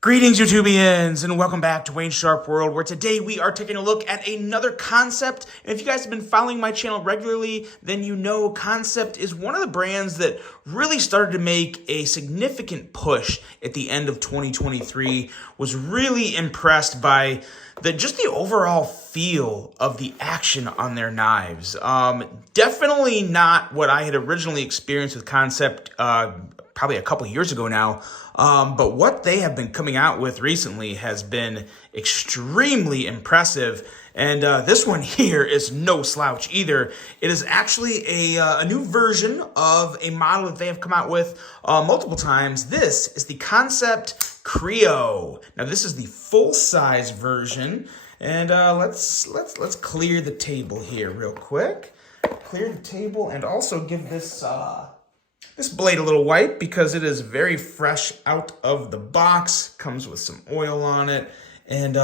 Greetings, YouTubians, and welcome back to Wayne Sharp World, where today we are taking a look at another Kansept. And if you guys have been following my channel regularly, then you know Kansept is one of the brands that really started to make a significant push at the end of 2023. Was really impressed by just the overall feel of the action on their knives. Definitely not what I had originally experienced with Kansept probably a couple years ago now. But what they have been coming out with recently has been extremely impressive. And this one here is no slouch either. It is actually a new version of a model that they have come out with multiple times. This is the Kansept Creo. Now this is the full-size version. And let's clear the table here real quick. Clear the table and also give this blade a little wipe because it is very fresh out of the box. Comes with some oil on it. And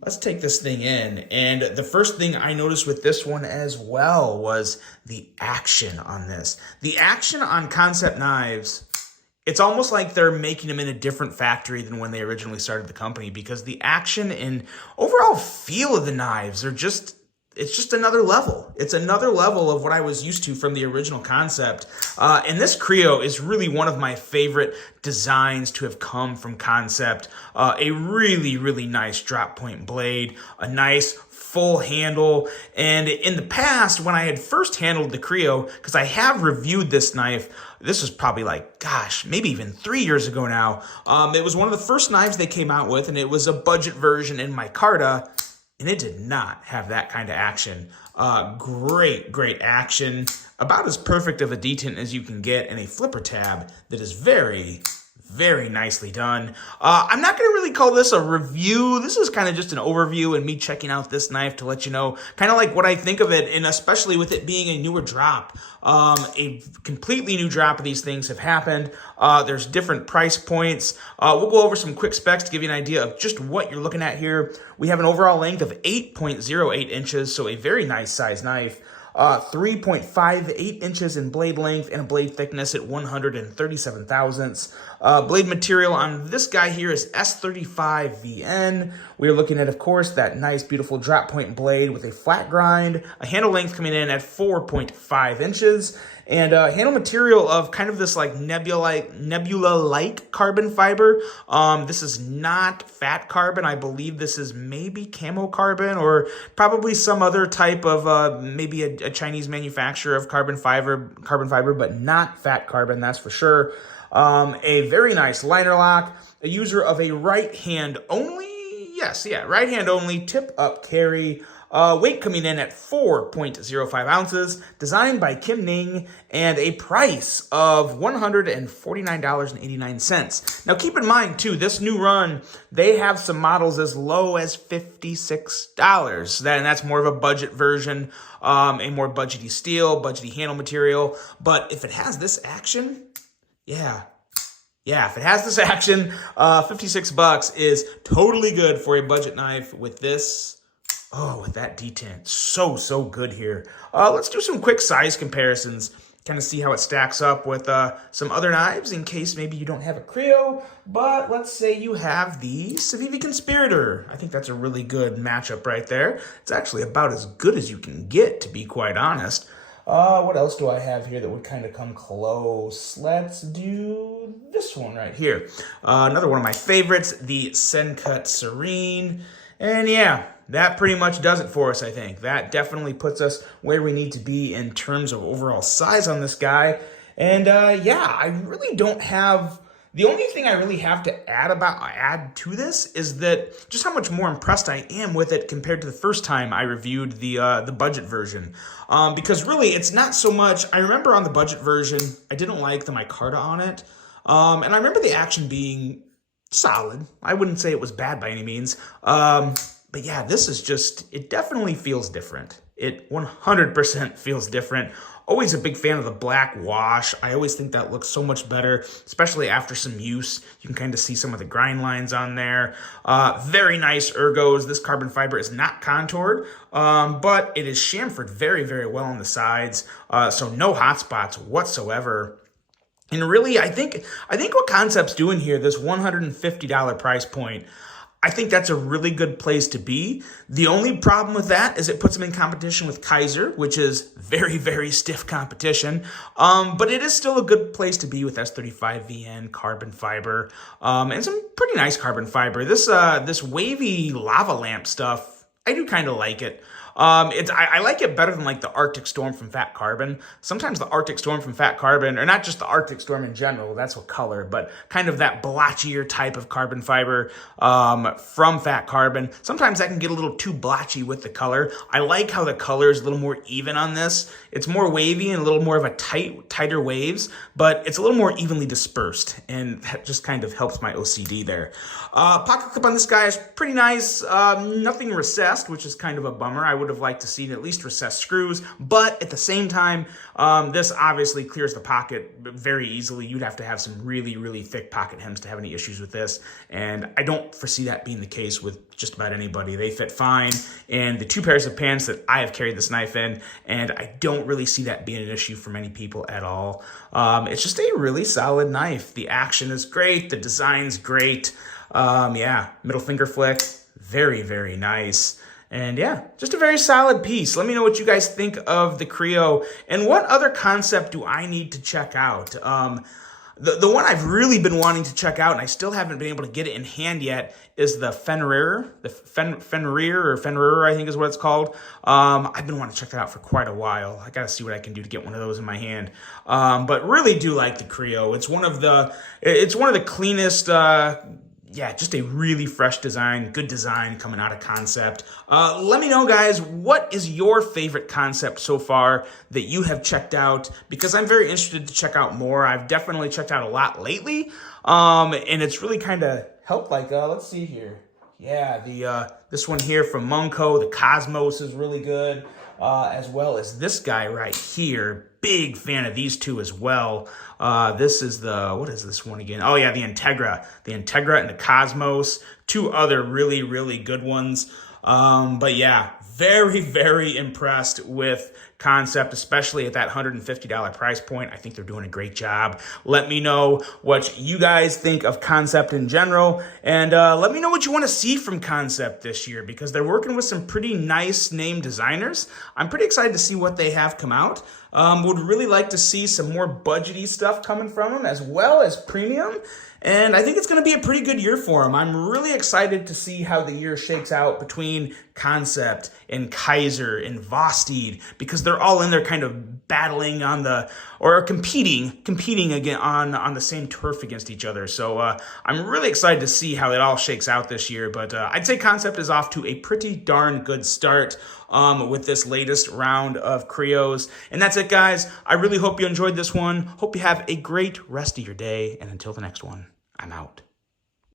let's take this thing in. And the first thing I noticed with this one as well was the action on this. The action on Kansept knives, it's almost like they're making them in a different factory than when they originally started the company, because the action and overall feel of the knives are it's just another level. It's another level of what I was used to from the original Kansept. And this Creo is really one of my favorite designs to have come from Kansept. A really, really nice drop point blade, a nice full handle. And in the past, when I had first handled the Creo, because I have reviewed this knife, this was probably like, gosh, maybe even 3 years ago now. It was one of the first knives they came out with, and it was a budget version in micarta. And it did not have that kind of action. Great action. About as perfect of a detent as you can get in a flipper tab that is very, very nicely done. I'm not going to really call this a review. This is kind of just an overview and me checking out this knife to let you know kind of like what I think of it, and especially with it being a newer drop. A completely new drop of these things have happened. There's different price points. We'll go over some quick specs to give you an idea of just what you're looking at here. We have an overall length of 8.08 inches, so a very nice size knife. 3.58 inches in blade length and a blade thickness at 137 thousandths. Blade material on this guy here is S35VN. We are looking at, of course, that nice, beautiful drop point blade with a flat grind, a handle length coming in at 4.5 inches, and handle material of kind of this like nebula-like carbon fiber. This is not fat carbon. I believe this is maybe camo carbon or probably some other type of maybe a Chinese manufacturer of carbon fiber, but not fat carbon, that's for sure. A very nice liner lock, a user of a right hand only, right hand only tip up carry. Weight coming in at 4.05 ounces, designed by Kim Ning, and a price of $149.89. Now, keep in mind, too, this new run, they have some models as low as $56. And that's more of a budget version, a more budgety steel, budgety handle material. But if it has this action, if it has this action, $56 is totally good for a budget knife with this. Oh, with that detent, so good here. Let's do some quick size comparisons, kind of see how it stacks up with some other knives in case maybe you don't have a Creo, but let's say you have the Civivi Conspirator. I think that's a really good matchup right there. It's actually about as good as you can get, to be quite honest. What else do I have here that would kind of come close? Let's do this one right here. Another one of my favorites, the Sencut Serene. And yeah, that pretty much does it for us, I think. That definitely puts us where we need to be in terms of overall size on this guy. And I really don't have... The only thing I really have to add to this is that just how much more impressed I am with it compared to the first time I reviewed the budget version. Because really, it's not so much... I remember on the budget version, I didn't like the micarta on it. And I remember the action being solid. I wouldn't say it was bad by any means. But yeah, this is just, it definitely feels different. It 100% feels different. Always a big fan of the black wash. I always think that looks so much better, especially after some use. You can kind of see some of the grind lines on there. Very nice ergos. This carbon fiber is not contoured, but it is chamfered very, very well on the sides. So no hot spots whatsoever. And really, I think what Kansept's doing here, this $150 price point, I think that's a really good place to be. The only problem with that is it puts them in competition with Kaiser, which is very, very stiff competition. But it is still a good place to be with S35VN carbon fiber, and some pretty nice carbon fiber. This wavy lava lamp stuff, I do kind of like it. I like it better than like the Arctic Storm from Fat Carbon. Sometimes the Arctic Storm from Fat Carbon, or not just the Arctic Storm in general, that's what color, but kind of that blotchier type of carbon fiber from Fat Carbon. Sometimes that can get a little too blotchy with the color. I like how the color is a little more even on this. It's more wavy and a little more of a tighter waves, but it's a little more evenly dispersed, and that just kind of helps my OCD there. Pocket clip on this guy is pretty nice. Nothing recessed, which is kind of a bummer. I would have liked to see at least recessed screws, but at the same time, this obviously clears the pocket very easily. You'd have to have some really, really thick pocket hems to have any issues with this, and I don't foresee that being the case with just about anybody. They fit fine, and the 2 pairs of pants that I have carried this knife in, and I don't really see that being an issue for many people at all. It's just a really solid knife. The action is great. The design's great. Yeah, middle finger flick, very, very nice. And yeah, just a very solid piece. Let me know what you guys think of the Creo, and what other Kansept do I need to check out. The one I've really been wanting to check out, and I still haven't been able to get it in hand yet, is the Fenrir. The Fenrir, I think is what it's called. I've been wanting to check that out for quite a while. I gotta see what I can do to get one of those in my hand. But really do like the Creo. It's one of the cleanest. Yeah, just a really fresh design, good design coming out of Kansept. Let me know, guys, what is your favorite Kansept so far that you have checked out? Because I'm very interested to check out more. I've definitely checked out a lot lately, and it's really kind of helped. Like, let's see here. Yeah, this one here from Munco, the Cosmos, is really good, as well as this guy right here. Big fan of these two as well. This is what is this one again? Oh yeah, the Integra. The Integra and the Cosmos. 2 other really, really good ones. But yeah, very, very impressed with Kansept, especially at that $150 price point. I think they're doing a great job. Let me know what you guys think of Kansept in general, and let me know what you want to see from Kansept this year, because they're working with some pretty nice name designers. I'm pretty excited to see what they have come out. Would really like to see some more budgety stuff coming from them, as well as premium. And I think it's going to be a pretty good year for them. I'm really excited to see how the year shakes out between Kansept and Kaiser and Vosteed, because they're all in there kind of battling or competing again on the same turf against each other. So I'm really excited to see how it all shakes out this year. But I'd say Kansept is off to a pretty darn good start with this latest round of Creos. And that's it, guys. I really hope you enjoyed this one. Hope you have a great rest of your day. And until the next one, I'm out.